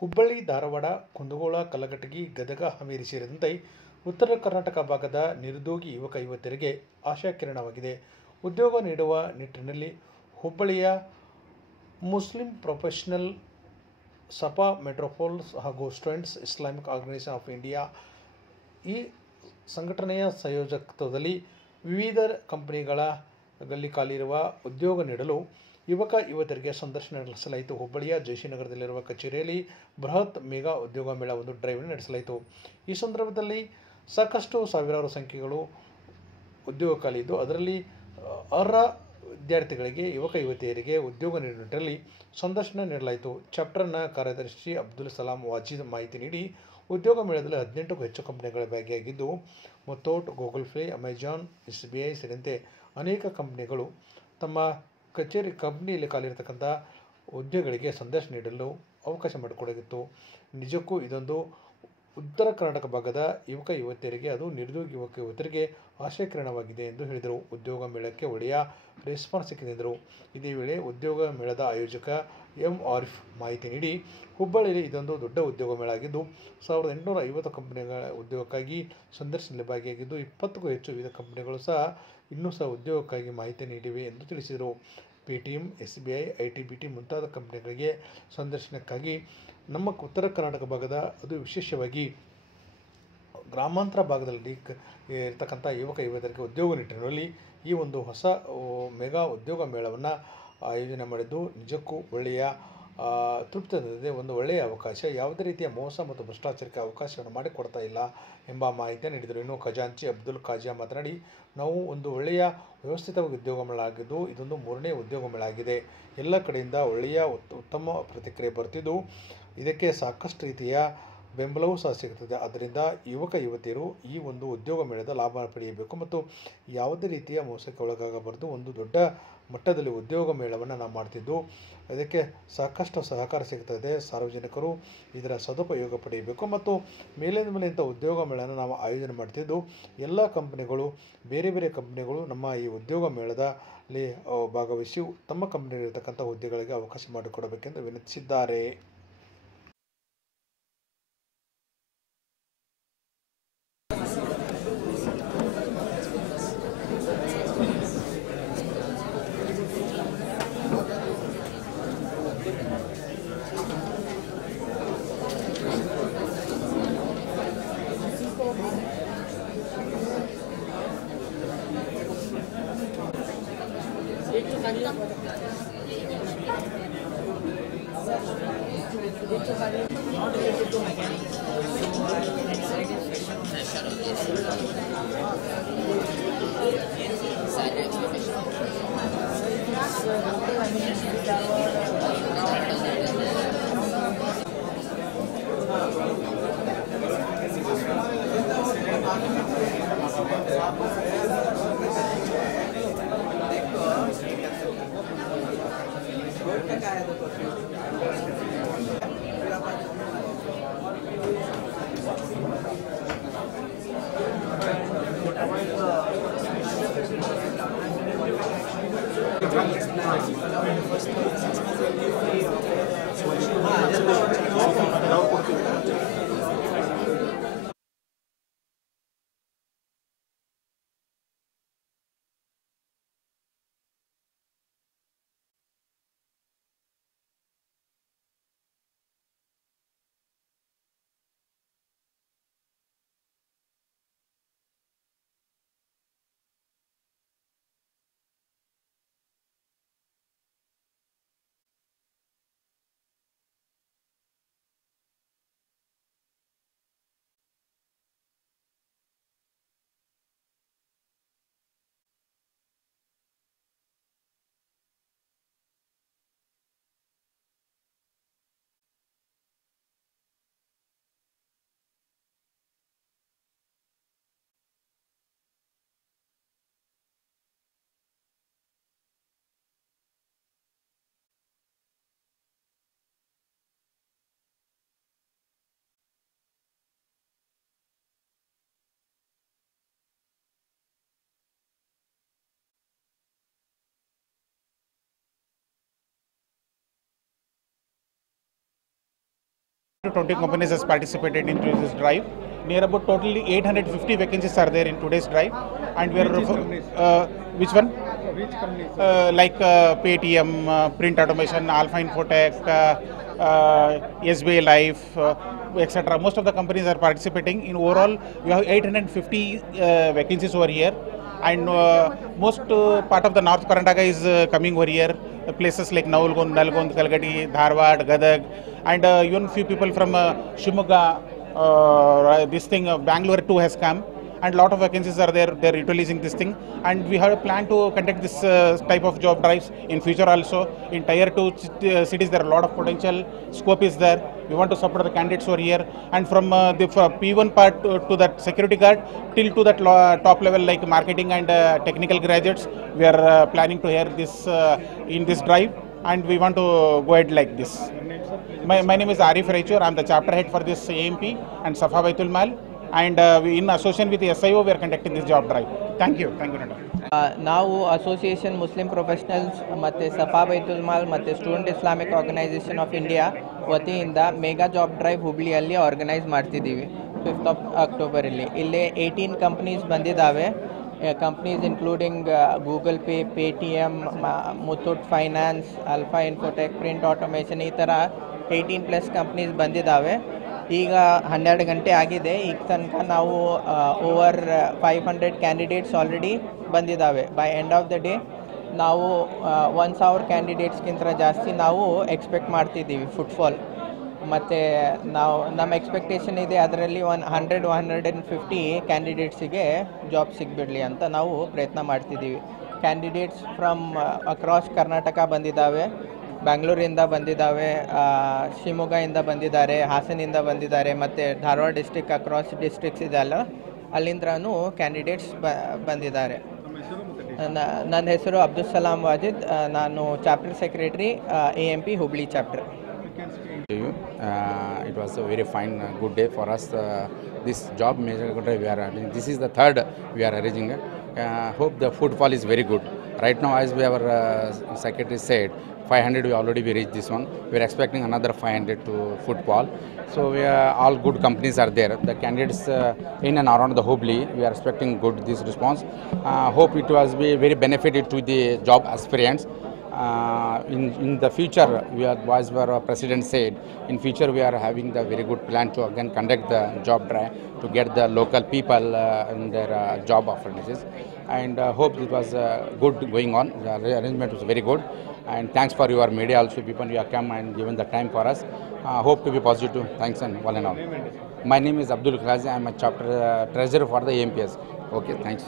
ಹುಬ್ಬಳ್ಳಿ, ಧಾರವಾಡ, ಕುಂದಗೋಳ, ಕಲಘಟಗಿ, ಗದಗ, ಹಾವೇರಿ ಸೇರಿದಂತೆ ಉತ್ತರ ಕರ್ನಾಟಕ ಭಾಗದ ನಿರುದ್ಯೋಗಿ ಯುವಕ ಯುವತಿಯರಿಗೆ ಆಶಾಕಿರಣವಾಗಿದೆ. ಉದ್ಯೋಗ ನೀಡುವ ನಿಟ್ಟಿನಲ್ಲಿ ಹುಬ್ಬಳ್ಳಿಯ ಮುಸ್ಲಿಂ ಪ್ರೊಫೆಷನಲ್ ಸಫಾ ಮೆಟ್ರೋಪೋಲ್ಸ್ ಹಾಗೂ students Islamic organisation of India ಈ ಸಂಘಟನೆಯ ಸಹಯೋಗದಲ್ಲಿ ವಿವಿಧ ಕಂಪನಿಗಳಲ್ಲಿ ಖಾಲಿಯಿರುವ ಉದ್ಯೋಗ ನೀಡಲು ಯುವಕ ಯುವತಿಯರಿಗೆ ಸಂದರ್ಶನ ನಡೆಸಲಾಯಿತು. ಹುಬ್ಬಳ್ಳಿಯ ಜಯಶ್ರೀನಗರದಲ್ಲಿರುವ ಕಚೇರಿಯಲ್ಲಿ ಬೃಹತ್ ಮೆಗಾ ಉದ್ಯೋಗ ಮೇಳ ಒಂದು ಡ್ರೈವ್ ನಡೆಸಲಾಯಿತು. ಈ ಸಂದರ್ಭದಲ್ಲಿ ಸಾಕಷ್ಟು ಸಾವಿರಾರು ಸಂಖ್ಯೆಗಳು ಉದ್ಯೋಗ ಖಾಲಿಯಿದ್ದು, ಅದರಲ್ಲಿ ಅರ್ಹ ವಿದ್ಯಾರ್ಥಿಗಳಿಗೆ ಯುವಕ ಯುವತಿಯರಿಗೆ ಉದ್ಯೋಗ ನೀಡುವ ನಿಟ್ಟಿನಲ್ಲಿ ಸಂದರ್ಶನ ನೀಡಲಾಯಿತು. ಚಾಪ್ಟರ್ನ ಕಾರ್ಯದರ್ಶಿ ಅಬ್ದುಲ್ ಸಲಾಂ ವಾಜೀದ್ ಮಾಹಿತಿ ನೀಡಿ, ಉದ್ಯೋಗ ಮೇಳದಲ್ಲಿ 18ಕ್ಕೂ ಹೆಚ್ಚು ಕಂಪನಿಗಳು ಭಾಗಿಯಾಗಿದ್ದು, Muthoot, Google Play, Amazon, SBI ಸೇರಿದಂತೆ ಅನೇಕ ಕಂಪನಿಗಳು ತಮ್ಮ ಕಂಪನಿಯಲ್ಲಿ ಖಾಲಿಯಿರತಕ್ಕಂಥ ಉದ್ಯೋಗಿಗಳಿಗೆ ಸಂದರ್ಶನ ನೀಡಲು ಅವಕಾಶ ಮಾಡಿಕೊಡಲಾಗಿತ್ತು. ನಿಜಕ್ಕೂ ಇದೊಂದು ಉತ್ತರ ಕರ್ನಾಟಕ ಭಾಗದ ಯುವಕ ಯುವತಿಯರಿಗೆ, ಅದು ನಿರುದ್ಯೋಗಿ ಯುವಕ ಯುವತಿಯರಿಗೆ ಆಶಾಕಿರಣವಾಗಿದೆ ಎಂದು ಹೇಳಿದರು. ಉದ್ಯೋಗ ಮೇಳಕ್ಕೆ ಒಳ್ಳೆಯ ರೆಸ್ಪಾನ್ಸ್ ಸಿಕ್ಕಿದೆ ಎಂದರು. ಇದೇ ವೇಳೆ ಉದ್ಯೋಗ ಮೇಳದ ಆಯೋಜಕ M. ಆರಿಫ್ ಮಾಹಿತಿ ನೀಡಿ, ಹುಬ್ಬಳ್ಳಿಯಲ್ಲಿ ಇದೊಂದು ದೊಡ್ಡ ಉದ್ಯೋಗ ಮೇಳ ಆಗಿದ್ದು, 1850 ಕಂಪನಿಗಳ ಉದ್ಯೋಗಕ್ಕಾಗಿ ಸಂದರ್ಶನದಲ್ಲಿ ಭಾಗಿಯಾಗಿದ್ದು, 20ಕ್ಕೂ ಹೆಚ್ಚು ವಿವಿಧ ಕಂಪನಿಗಳು ಇನ್ನೂ ಸಹ ಉದ್ಯೋಗಕ್ಕಾಗಿ ಮಾಹಿತಿ ನೀಡಿವೆ ಎಂದು ತಿಳಿಸಿದರು. ಪೇಟಿಎಂ, SBI, IT-BT ಮುಂತಾದ ಕಂಪನಿಗಳಿಗೆ ಸಂದರ್ಶನಕ್ಕಾಗಿ ನಮ್ಮ ಉತ್ತರ ಕರ್ನಾಟಕ ಭಾಗದ, ಅದು ವಿಶೇಷವಾಗಿ ಗ್ರಾಮಾಂತರ ಭಾಗದಲ್ಲಿ ಇರತಕ್ಕಂಥ ಯುವಕ ಯುವತಿಯರಿಗೆ ಉದ್ಯೋಗ ನಿಟ್ಟಿನಲ್ಲಿ ಈ ಒಂದು ಹೊಸ ಮೆಗಾ ಉದ್ಯೋಗ ಮೇಳವನ್ನು ಆಯೋಜನೆ ಮಾಡಿದ್ದು ನಿಜಕ್ಕೂ ಒಳ್ಳೆಯ ತೃಪ್ತಿ ತಂದಿದೆ. ಒಂದು ಒಳ್ಳೆಯ ಅವಕಾಶ, ಯಾವುದೇ ರೀತಿಯ ಮೋಸ ಮತ್ತು ಭ್ರಷ್ಟಾಚಾರಕ್ಕೆ ಅವಕಾಶವನ್ನು ಮಾಡಿಕೊಡ್ತಾ ಇಲ್ಲ ಎಂಬ ಮಾಹಿತಿಯನ್ನು ನೀಡಿದರು. ಇನ್ನು ಖಜಾಂಚಿ ಅಬ್ದುಲ್ ಖಾಜಾ ಮಾತನಾಡಿ, ನಾವು ಒಂದು ಒಳ್ಳೆಯ ವ್ಯವಸ್ಥಿತವಾಗಿ ಉದ್ಯೋಗ ಮೇಳ ಆಗಿದ್ದು, ಇದೊಂದು 3ನೇ ಉದ್ಯೋಗ ಮೇಳ ಆಗಿದೆ. ಎಲ್ಲ ಕಡೆಯಿಂದ ಒಳ್ಳೆಯ ಉತ್ತಮ ಪ್ರತಿಕ್ರಿಯೆ ಬರ್ತಿದ್ದು, ಇದಕ್ಕೆ ಸಾಕಷ್ಟು ರೀತಿಯ ಬೆಂಬಲವೂ ಸಹ ಸಿಗುತ್ತದೆ. ಆದ್ದರಿಂದ ಯುವಕ ಯುವತಿಯರು ಈ ಒಂದು ಉದ್ಯೋಗ ಮೇಳದ ಲಾಭ ಪಡೆಯಬೇಕು ಮತ್ತು ಯಾವುದೇ ರೀತಿಯ ಮೋಸಕ್ಕೆ ಒಳಗಾಗಬಾರದು. ಒಂದು ದೊಡ್ಡ ಮಟ್ಟದಲ್ಲಿ ಉದ್ಯೋಗ ಮೇಳವನ್ನು ನಾವು ಮಾಡ್ತಿದ್ದು, ಇದಕ್ಕೆ ಸಾಕಷ್ಟು ಸಹಕಾರ ಸಿಗ್ತದೆ. ಸಾರ್ವಜನಿಕರು ಇದರ ಸದುಪಯೋಗ ಪಡೆಯಬೇಕು ಮತ್ತು ಮೇಲಿಂದ ಮೇಲೆ ಇಂಥ ಉದ್ಯೋಗ ಮೇಳನ ನಾವು ಆಯೋಜನೆ ಮಾಡ್ತಿದ್ದು, ಎಲ್ಲ ಕಂಪನಿಗಳು, ಬೇರೆ ಬೇರೆ ಕಂಪನಿಗಳು ನಮ್ಮ ಈ ಉದ್ಯೋಗ ಮೇಳದಲ್ಲಿ ಭಾಗವಹಿಸಿ ತಮ್ಮ ಕಂಪನಿಯಲ್ಲಿರತಕ್ಕಂಥ ಹುದ್ದೆಗಳಿಗೆ ಅವಕಾಶ ಮಾಡಿಕೊಡಬೇಕೆಂದು ವಿನಂತಿಸಿದ್ದಾರೆ. 20 companies has participated in this drive. Near about totally 850 vacancies are there in today's drive, and we are which one? Like Paytm, Print Automation, Alpha Infotech, SBI Life, etc. Most of the companies are participating. In overall, we have 850 vacancies over here, and most part of the North Karnataka is coming over here. Places like Nalgond, Kalgati, Dharwad, Gadag, and even few people from Shimoga, Bangalore too has come, and lot of vacancies are there. They're utilizing this thing, and we have a plan to conduct this type of job drives in future also. In tier 2 cities, there are a lot of potential. Scope is there. We want to support the candidates over here, and from the P1 part to that security guard till to that top level like marketing and technical graduates, we are planning to hear this in this drive, and we want to go ahead like this. My name is Arif Raichur. I am the chapter head for this AMP and Safa Baitul Mal, and in association with the SIO, we are conducting this job drive. Thank you. Thank you, Nanda. ನಾವು association Muslim professionals ಮತ್ತು ಸಫಾ ಬೈತುಲ್ ಮಾಲ್ ಮತ್ತು student Islamic organisation of India ವತಿಯಿಂದ mega job drive ಹುಬ್ಳಿಯಲ್ಲಿ organise ಮಾಡ್ತಿದ್ದೀವಿ 5th ಅಕ್ಟೋಬರಲ್ಲಿ. ಇಲ್ಲಿ 18 companies ಬಂದಿದ್ದಾವೆ. Companies including Google Pay, Paytm, Muthoot finance, alpha infotech, print automation, ಈ ಥರ 18+ ಕಂಪ್ನೀಸ್ ಬಂದಿದ್ದಾವೆ. ಈಗ 12 ಗಂಟೆ ಆಗಿದೆ. ಈಗ ತನಕ ನಾವು ಓವರ್ 500 ಕ್ಯಾಂಡಿಡೇಟ್ಸ್ ಆಲ್ರೆಡಿ ಬಂದಿದ್ದಾವೆ. By end of the day ನಾವು 1000 ಕ್ಯಾಂಡಿಡೇಟ್ಸ್ಗಿಂತ ಜಾಸ್ತಿ ನಾವು ಎಕ್ಸ್ಪೆಕ್ಟ್ ಮಾಡ್ತಿದ್ದೀವಿ ಫುಟ್ಫಾಲ್. ಮತ್ತು ನಾವು ನಮ್ಮ ಎಕ್ಸ್ಪೆಕ್ಟೇಷನ್ ಇದೆ ಅದರಲ್ಲಿ 100-150 ಕ್ಯಾಂಡಿಡೇಟ್ಸಿಗೆ ಜಾಬ್ ಸಿಗ್ಬಿಡಲಿ ಅಂತ ನಾವು ಪ್ರಯತ್ನ ಮಾಡ್ತಿದ್ದೀವಿ. ಕ್ಯಾಂಡಿಡೇಟ್ಸ್ ಫ್ರಮ್ ಅಕ್ರಾಸ್ ಕರ್ನಾಟಕ ಬಂದಿದ್ದಾವೆ. ಬ್ಯಾಂಗ್ಳೂರಿಂದ ಬಂದಿದ್ದಾವೆ, ಶಿವಮೊಗ್ಗದಿಂದ ಬಂದಿದ್ದಾರೆ, ಹಾಸನಿಂದ ಬಂದಿದ್ದಾರೆ, ಮತ್ತು ಧಾರವಾಡ ಡಿಸ್ಟಿಕ್ ಅಕ್ರಾಸ್ ಡಿಸ್ಟ್ರಿಕ್ಸ್ ಇದೆಲ್ಲ ಅಲ್ಲಿಂದ್ರೂ ಕ್ಯಾಂಡಿಡೇಟ್ಸ್ ಬಂದಿದ್ದಾರೆ. ನನ್ನ ಹೆಸರು ಅಬ್ದುಲ್ ಸಲಾಂ ವಾಜಿದ್. ನಾನು chapter secretary AMP Hubli chapter. It was a very fine, good day for us. This job major we are arranging. This is the third we are arranging. Hope the footfall is very good. Right now, as our secretary said, 500 we already reached this one. We are expecting another 500 to footfall. So we are, all good companies are there. The candidates in and around the Hubli, we are expecting good this response. Hope it was be very benefited to the job aspirants. In the future, we are, as our president said, in future we are having the very good plan to again conduct the job drive to get the local people in their job opportunities. And hope it was good going on. The arrangement was very good. And thanks for your media also, people you have come and given the time for us. Hope to be positive. Thanks and one and all. My name is Abdul Khazi. I am a chapter treasurer for the AMPS. Okay, thanks.